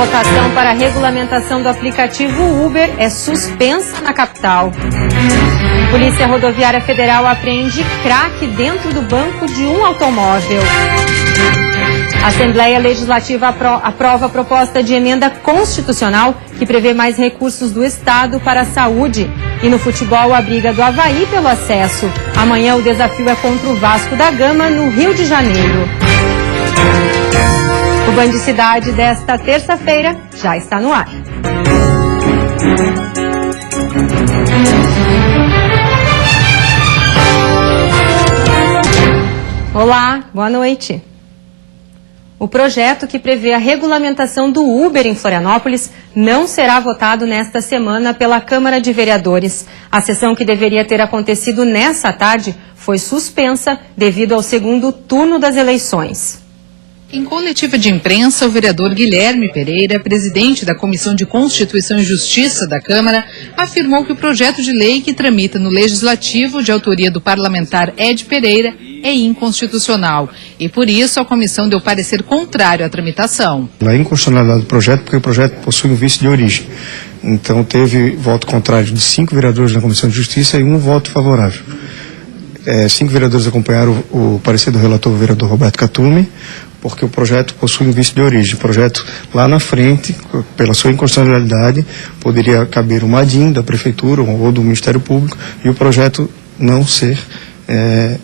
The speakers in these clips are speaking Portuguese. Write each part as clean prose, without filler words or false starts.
Votação para a regulamentação do aplicativo Uber é suspensa na capital. Polícia Rodoviária Federal apreende crack dentro do banco de um automóvel. A Assembleia Legislativa aprova a proposta de emenda constitucional que prevê mais recursos do Estado para a saúde. E no futebol, a briga do Avaí pelo acesso. Amanhã o desafio é contra o Vasco da Gama, no Rio de Janeiro. O Band Cidade desta terça-feira já está no ar. Olá, boa noite. O projeto que prevê a regulamentação do Uber em Florianópolis não será votado nesta semana pela Câmara de Vereadores. A sessão que deveria ter acontecido nessa tarde foi suspensa devido ao segundo turno das eleições. Em coletiva de imprensa, o vereador Guilherme Pereira, presidente da Comissão de Constituição e Justiça da Câmara, afirmou que o projeto de lei que tramita no Legislativo, de autoria do parlamentar Ed Pereira, é inconstitucional. E por isso a comissão deu parecer contrário à tramitação. A inconstitucionalidade do projeto, porque o projeto possui um vício de origem. Então teve voto contrário de 5 vereadores na Comissão de Justiça e 1 voto favorável. 5 vereadores acompanharam o parecer do relator, o vereador Roberto Catume, porque o projeto possui um vício de origem. O projeto, lá na frente, pela sua inconstitucionalidade, poderia caber uma ADIM da Prefeitura ou do Ministério Público e o projeto não ser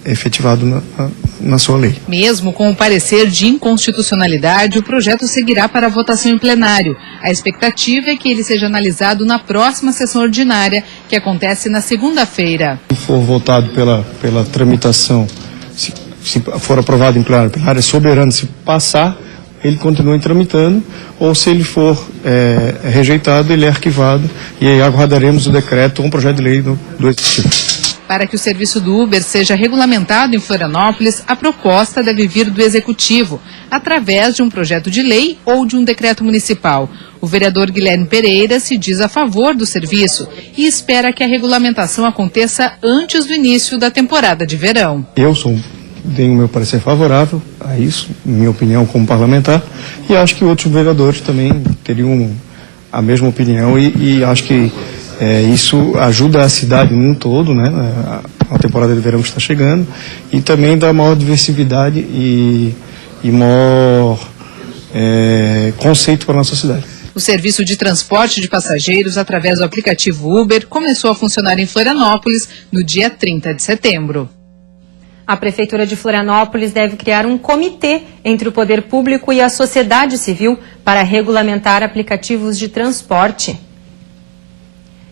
efetivado na sua lei. Mesmo com o parecer de inconstitucionalidade, o projeto seguirá para a votação em plenário. A expectativa é que ele seja analisado na próxima sessão ordinária, que acontece na segunda-feira. Se for votado pela tramitação, se for aprovado em plenário, é soberano. Se passar, ele continua tramitando, ou se ele for rejeitado, ele é arquivado, e aí aguardaremos o decreto ou um projeto de lei do Executivo. Para que o serviço do Uber seja regulamentado em Florianópolis, a proposta deve vir do Executivo, através de um projeto de lei ou de um decreto municipal. O vereador Guilherme Pereira se diz a favor do serviço e espera que a regulamentação aconteça antes do início da temporada de verão. Eu tenho meu parecer favorável a isso, minha opinião como parlamentar, e acho que outros vereadores também teriam a mesma opinião e acho que isso ajuda a cidade no todo, né? A temporada de verão está chegando, e também dá maior diversidade e maior conceito para a nossa cidade. O serviço de transporte de passageiros através do aplicativo Uber começou a funcionar em Florianópolis no dia 30 de setembro. A Prefeitura de Florianópolis deve criar um comitê entre o poder público e a sociedade civil para regulamentar aplicativos de transporte.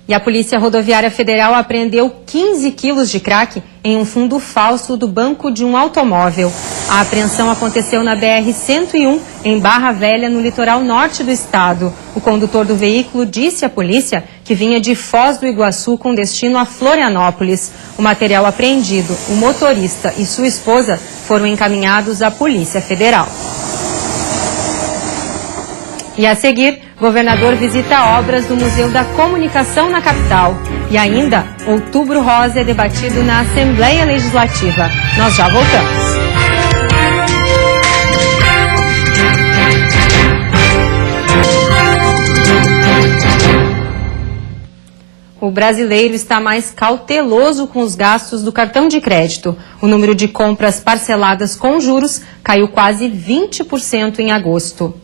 E a Polícia Rodoviária Federal apreendeu 15 quilos de crack em um fundo falso do banco de um automóvel. A apreensão aconteceu na BR-101, em Barra Velha, no litoral norte do estado. O condutor do veículo disse à polícia que vinha de Foz do Iguaçu com destino a Florianópolis. O material apreendido, o motorista e sua esposa foram encaminhados à Polícia Federal. E a seguir, governador visita obras do Museu da Comunicação na capital. E ainda, Outubro Rosa é debatido na Assembleia Legislativa. Nós já voltamos. O brasileiro está mais cauteloso com os gastos do cartão de crédito. O número de compras parceladas com juros caiu quase 20% em agosto.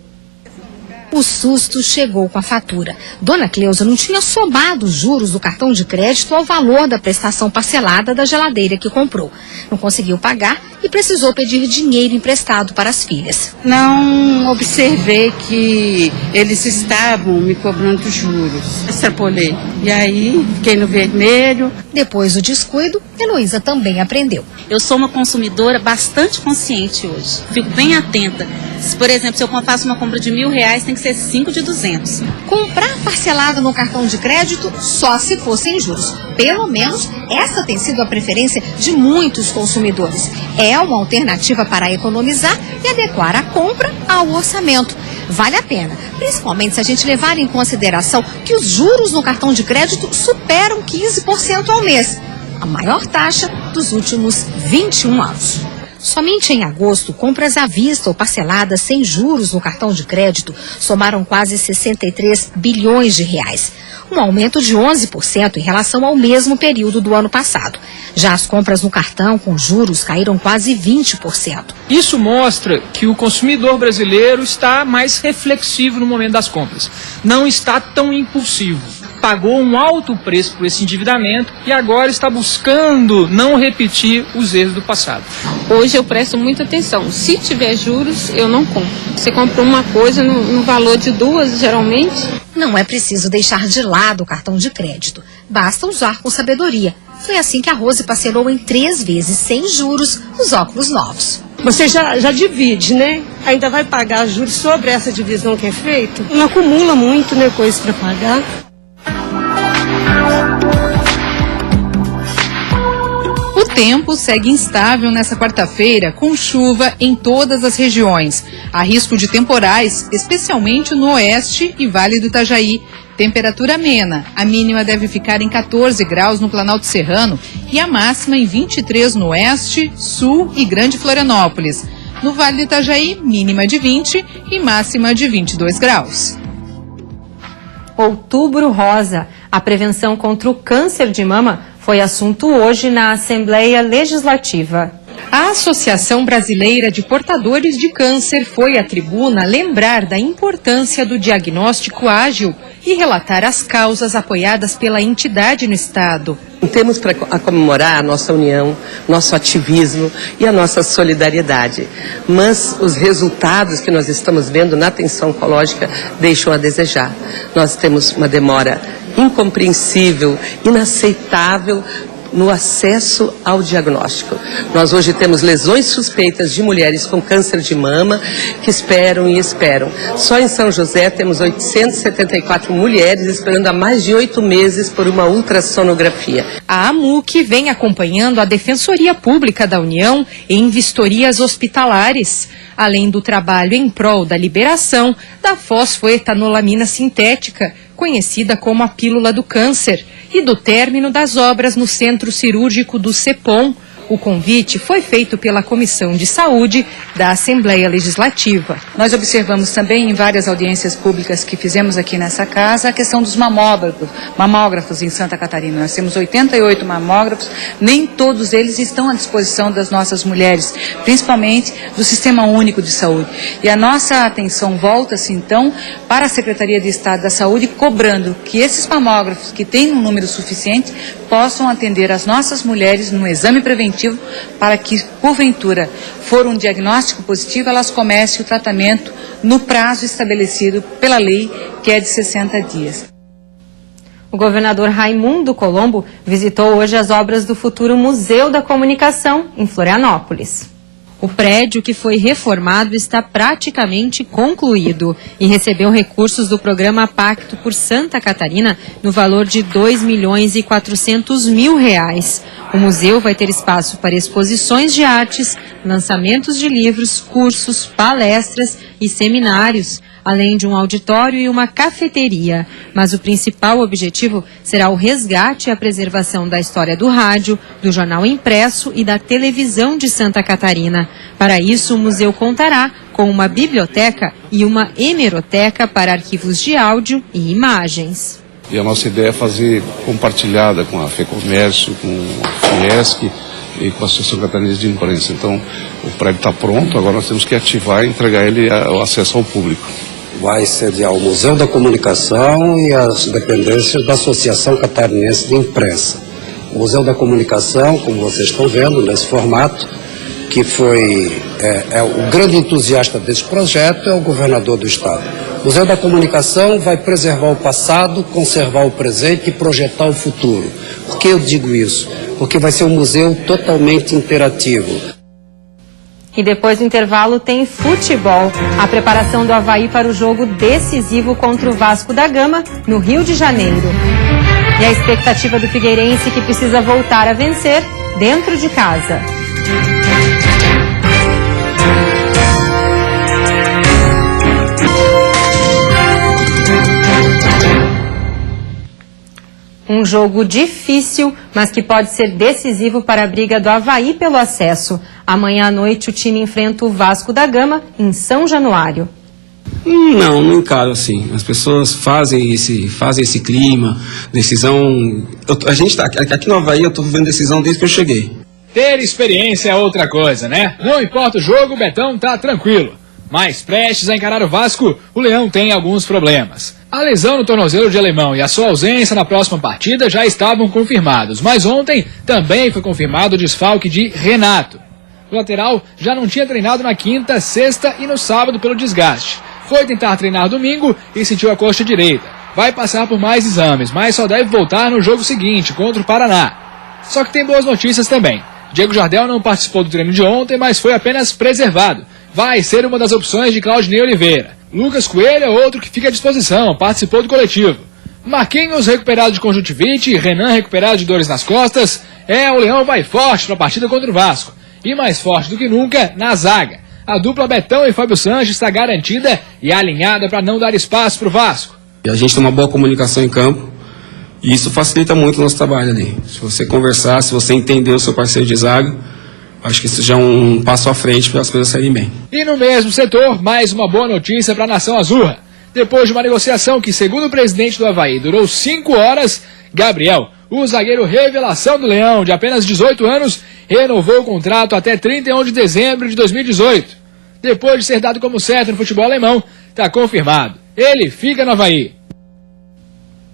O susto chegou com a fatura. Dona Cleusa não tinha somado os juros do cartão de crédito ao valor da prestação parcelada da geladeira que comprou. Não conseguiu pagar e precisou pedir dinheiro emprestado para as filhas. Não observei que eles estavam me cobrando juros. Extrapolei. E aí, fiquei no vermelho. Depois do descuido, Heloísa também aprendeu. Eu sou uma consumidora bastante consciente hoje. Fico bem atenta. Por exemplo, se eu faço uma compra de R$1.000, tem que ser 5 de 200. Comprar parcelado no cartão de crédito só se for sem juros. Pelo menos essa tem sido a preferência de muitos consumidores. É uma alternativa para economizar e adequar a compra ao orçamento. Vale a pena, principalmente se a gente levar em consideração que os juros no cartão de crédito superam 15% ao mês. A maior taxa dos últimos 21 anos. Somente em agosto, compras à vista ou parceladas sem juros no cartão de crédito somaram quase 63 bilhões de reais. Um aumento de 11% em relação ao mesmo período do ano passado. Já as compras no cartão com juros caíram quase 20%. Isso mostra que o consumidor brasileiro está mais reflexivo no momento das compras. Não está tão impulsivo. Pagou um alto preço por esse endividamento e agora está buscando não repetir os erros do passado. Hoje eu presto muita atenção. Se tiver juros, eu não compro. Você compra uma coisa no valor de duas, geralmente. Não é preciso deixar de lado o cartão de crédito. Basta usar com sabedoria. Foi assim que a Rose parcelou em 3 vezes, sem juros, os óculos novos. Você já divide, né? Ainda vai pagar juros sobre essa divisão que é feita. Não acumula muito, né, coisa para pagar. O tempo segue instável nessa quarta-feira, com chuva em todas as regiões. Há risco de temporais, especialmente no oeste e Vale do Itajaí. Temperatura amena. A mínima deve ficar em 14 graus no Planalto Serrano e a máxima em 23 no oeste, sul e Grande Florianópolis. No Vale do Itajaí, mínima de 20 e máxima de 22 graus. Outubro Rosa. A prevenção contra o câncer de mama foi assunto hoje na Assembleia Legislativa. A Associação Brasileira de Portadores de Câncer foi à tribuna lembrar da importância do diagnóstico ágil e relatar as causas apoiadas pela entidade no estado. Temos para comemorar a nossa união, nosso ativismo e a nossa solidariedade. Mas os resultados que nós estamos vendo na atenção oncológica deixam a desejar. Nós temos uma demora incompreensível, inaceitável no acesso ao diagnóstico. Nós hoje temos lesões suspeitas de mulheres com câncer de mama que esperam e esperam. Só em São José temos 874 mulheres esperando há mais de 8 meses por uma ultrassonografia. A AMUC vem acompanhando a Defensoria Pública da União em vistorias hospitalares, além do trabalho em prol da liberação da fosfoetanolamina sintética, conhecida como a pílula do câncer, e do término das obras no Centro Cirúrgico do CEPOM. O convite foi feito pela Comissão de Saúde da Assembleia Legislativa. Nós observamos também em várias audiências públicas que fizemos aqui nessa casa a questão dos mamógrafos em Santa Catarina. Nós temos 88 mamógrafos, nem todos eles estão à disposição das nossas mulheres, principalmente do Sistema Único de Saúde. E a nossa atenção volta-se então para a Secretaria de Estado da Saúde, cobrando que esses mamógrafos, que têm um número suficiente, possam atender as nossas mulheres no exame preventivo para que, porventura, for um diagnóstico positivo, elas comecem o tratamento no prazo estabelecido pela lei, que é de 60 dias. O governador Raimundo Colombo visitou hoje as obras do futuro Museu da Comunicação, em Florianópolis. O prédio, que foi reformado, está praticamente concluído e recebeu recursos do programa Pacto por Santa Catarina no valor de R$2.400.000. O museu vai ter espaço para exposições de artes, lançamentos de livros, cursos, palestras e seminários, além de um auditório e uma cafeteria. Mas o principal objetivo será o resgate e a preservação da história do rádio, do jornal impresso e da televisão de Santa Catarina. Para isso, o museu contará com uma biblioteca e uma hemeroteca para arquivos de áudio e imagens. E a nossa ideia é fazer compartilhada com a FEComércio, com a Fiesc e com a Associação Catarinense de Imprensa. Então, o prédio está pronto, agora nós temos que ativar e entregar ele ao acesso ao público. Vai sediar o Museu da Comunicação e as dependências da Associação Catarinense de Imprensa. O Museu da Comunicação, como vocês estão vendo, nesse formato, que foi o grande entusiasta desse projeto, é o governador do estado. O Museu da Comunicação vai preservar o passado, conservar o presente e projetar o futuro. Por que eu digo isso? Porque vai ser um museu totalmente interativo. E depois do intervalo tem futebol. A preparação do Avaí para o jogo decisivo contra o Vasco da Gama, no Rio de Janeiro. E a expectativa do Figueirense, que precisa voltar a vencer dentro de casa. Um Um jogo difícil, mas que pode ser decisivo para a briga do Avaí pelo acesso. Amanhã à noite o time enfrenta o Vasco da Gama em São Januário. Não encaro assim. As pessoas fazem esse clima, decisão. A gente tá aqui no Avaí, eu estou vivendo decisão desde que eu cheguei. Ter experiência é outra coisa, né? Não importa o jogo, o Betão tá tranquilo. Mas prestes a encarar o Vasco, o Leão tem alguns problemas. A lesão no tornozelo de Alemão e a sua ausência na próxima partida já estavam confirmados. Mas ontem também foi confirmado o desfalque de Renato. O lateral já não tinha treinado na quinta, sexta e no sábado pelo desgaste. Foi tentar treinar domingo e sentiu a coxa direita. Vai passar por mais exames, mas só deve voltar no jogo seguinte, contra o Paraná. Só que tem boas notícias também. Diego Jardel não participou do treino de ontem, mas foi apenas preservado. Vai ser uma das opções de Claudinei Oliveira. Lucas Coelho é outro que fica à disposição, participou do coletivo. Marquinhos recuperado de conjuntivite, Renan recuperado de dores nas costas. O Leão vai forte para a partida contra o Vasco. E mais forte do que nunca, na zaga. A dupla Betão e Fábio Sanches está garantida e alinhada para não dar espaço para o Vasco. A gente tem uma boa comunicação em campo e isso facilita muito o nosso trabalho ali. Se você conversar, se você entender o seu parceiro de zaga, acho que isso já é um passo à frente para as coisas saírem bem. E no mesmo setor, mais uma boa notícia para a nação azurra. Depois de uma negociação que, segundo o presidente do Avaí, durou 5 horas, Gabriel, o zagueiro revelação do Leão, de apenas 18 anos, renovou o contrato até 31 de dezembro de 2018. Depois de ser dado como certo no futebol alemão, está confirmado. Ele fica no Avaí.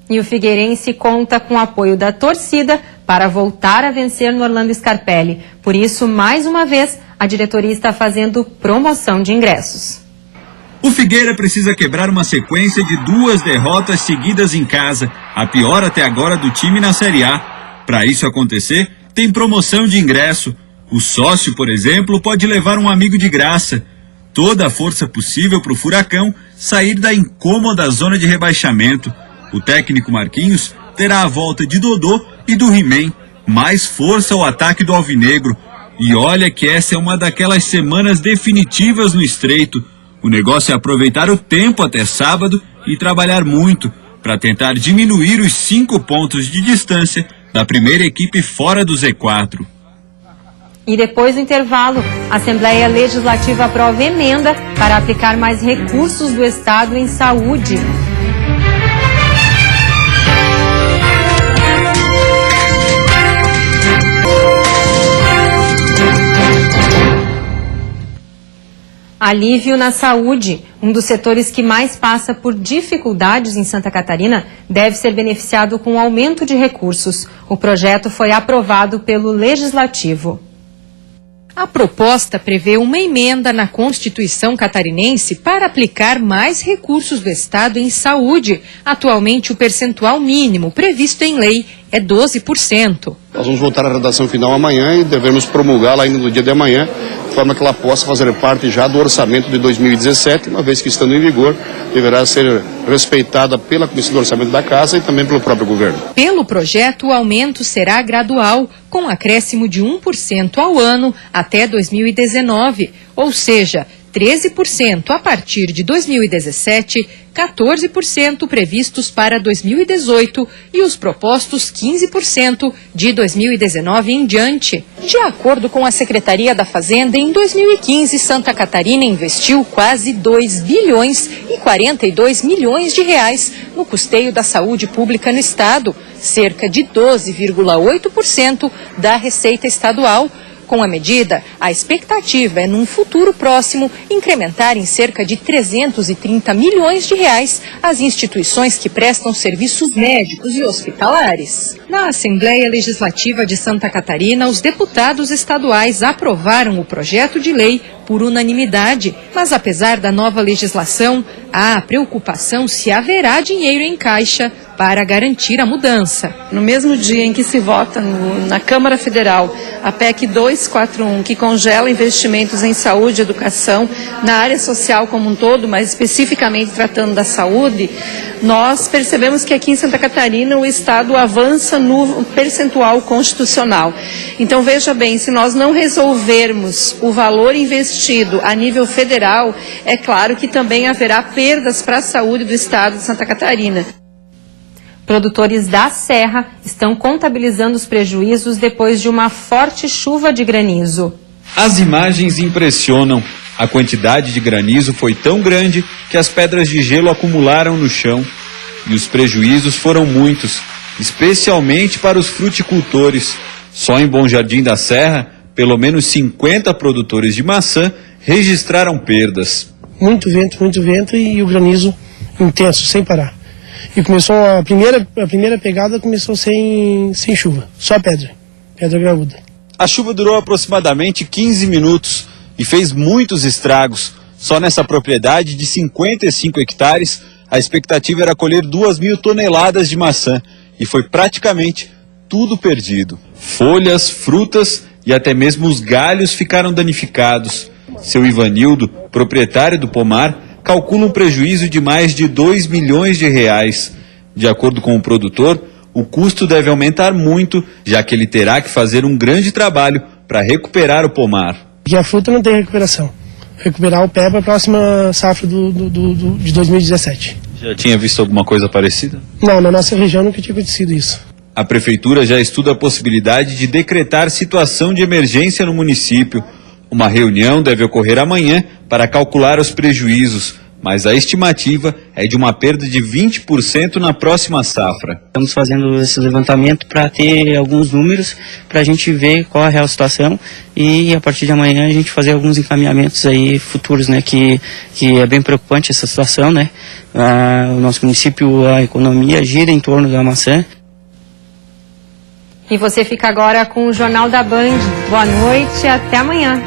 E o Figueirense conta com o apoio da torcida para voltar a vencer no Orlando Scarpelli. Por isso, mais uma vez, a diretoria está fazendo promoção de ingressos. O Figueira precisa quebrar uma sequência de 2 derrotas seguidas em casa, a pior até agora do time na Série A. Para isso acontecer, tem promoção de ingresso. O sócio, por exemplo, pode levar um amigo de graça. Toda a força possível para o Furacão sair da incômoda zona de rebaixamento. O técnico Marquinhos terá a volta de Dodô e do He-Man. Mais força ao ataque do Alvinegro. E olha que essa é uma daquelas semanas definitivas no Estreito. O negócio é aproveitar o tempo até sábado e trabalhar muito para tentar diminuir os 5 pontos de distância da primeira equipe fora do Z4. E depois do intervalo, a Assembleia Legislativa aprova emenda para aplicar mais recursos do Estado em saúde. Alívio na saúde, um dos setores que mais passa por dificuldades em Santa Catarina, deve ser beneficiado com aumento de recursos. O projeto foi aprovado pelo Legislativo. A proposta prevê uma emenda na Constituição catarinense para aplicar mais recursos do Estado em saúde. Atualmente, o percentual mínimo previsto em lei é 12%. Nós vamos votar a redação final amanhã e devemos promulgá-la ainda no dia de amanhã, de forma que ela possa fazer parte já do orçamento de 2017, uma vez que estando em vigor, deverá ser respeitada pela Comissão do Orçamento da Casa e também pelo próprio governo. Pelo projeto, o aumento será gradual, com acréscimo de 1% ao ano até 2019, ou seja, 13% a partir de 2017, 14% previstos para 2018 e os propostos 15% de 2019 em diante. De acordo com a Secretaria da Fazenda, em 2015, Santa Catarina investiu quase 2 bilhões e 42 milhões de reais no custeio da saúde pública no estado, cerca de 12,8% da receita estadual. Com a medida, a expectativa é, num futuro próximo, incrementar em cerca de 330 milhões de reais as instituições que prestam serviços médicos e hospitalares. Na Assembleia Legislativa de Santa Catarina, os deputados estaduais aprovaram o projeto de lei por unanimidade, mas apesar da nova legislação, há preocupação se haverá dinheiro em caixa para garantir a mudança. No mesmo dia em que se vota na Câmara Federal a PEC 241, que congela investimentos em saúde e educação na área social como um todo, mas especificamente tratando da saúde, nós percebemos que aqui em Santa Catarina o Estado avança no percentual constitucional. Então veja bem, se nós não resolvermos o valor investido a nível federal, é claro que também haverá perdas para a saúde do Estado de Santa Catarina. Produtores da Serra estão contabilizando os prejuízos depois de uma forte chuva de granizo. As imagens impressionam. A quantidade de granizo foi tão grande que as pedras de gelo acumularam no chão. E os prejuízos foram muitos, especialmente para os fruticultores. Só em Bom Jardim da Serra, pelo menos 50 produtores de maçã registraram perdas. Muito vento e o granizo intenso, sem parar. E começou a primeira pegada começou sem chuva, só pedra graúda. A chuva durou aproximadamente 15 minutos e fez muitos estragos. Só nessa propriedade de 55 hectares, a expectativa era colher 2.000 toneladas de maçã e foi praticamente tudo perdido. Folhas, frutas e até mesmo os galhos ficaram danificados. Seu Ivanildo, proprietário do pomar, calcula um prejuízo de mais de 2 milhões de reais. De acordo com o produtor, o custo deve aumentar muito, já que ele terá que fazer um grande trabalho para recuperar o pomar. E a fruta não tem recuperação. Recuperar o pé para a próxima safra de 2017. Já tinha visto alguma coisa parecida? Não, na nossa região nunca tinha acontecido isso. A prefeitura já estuda a possibilidade de decretar situação de emergência no município. Uma reunião deve ocorrer amanhã para calcular os prejuízos, mas a estimativa é de uma perda de 20% na próxima safra. Estamos fazendo esse levantamento para ter alguns números, para a gente ver qual é a real situação e a partir de amanhã a gente fazer alguns encaminhamentos aí futuros, né, que é bem preocupante essa situação, né? O nosso município, a economia gira em torno da maçã. E você fica agora com o Jornal da Band. Boa noite e até amanhã.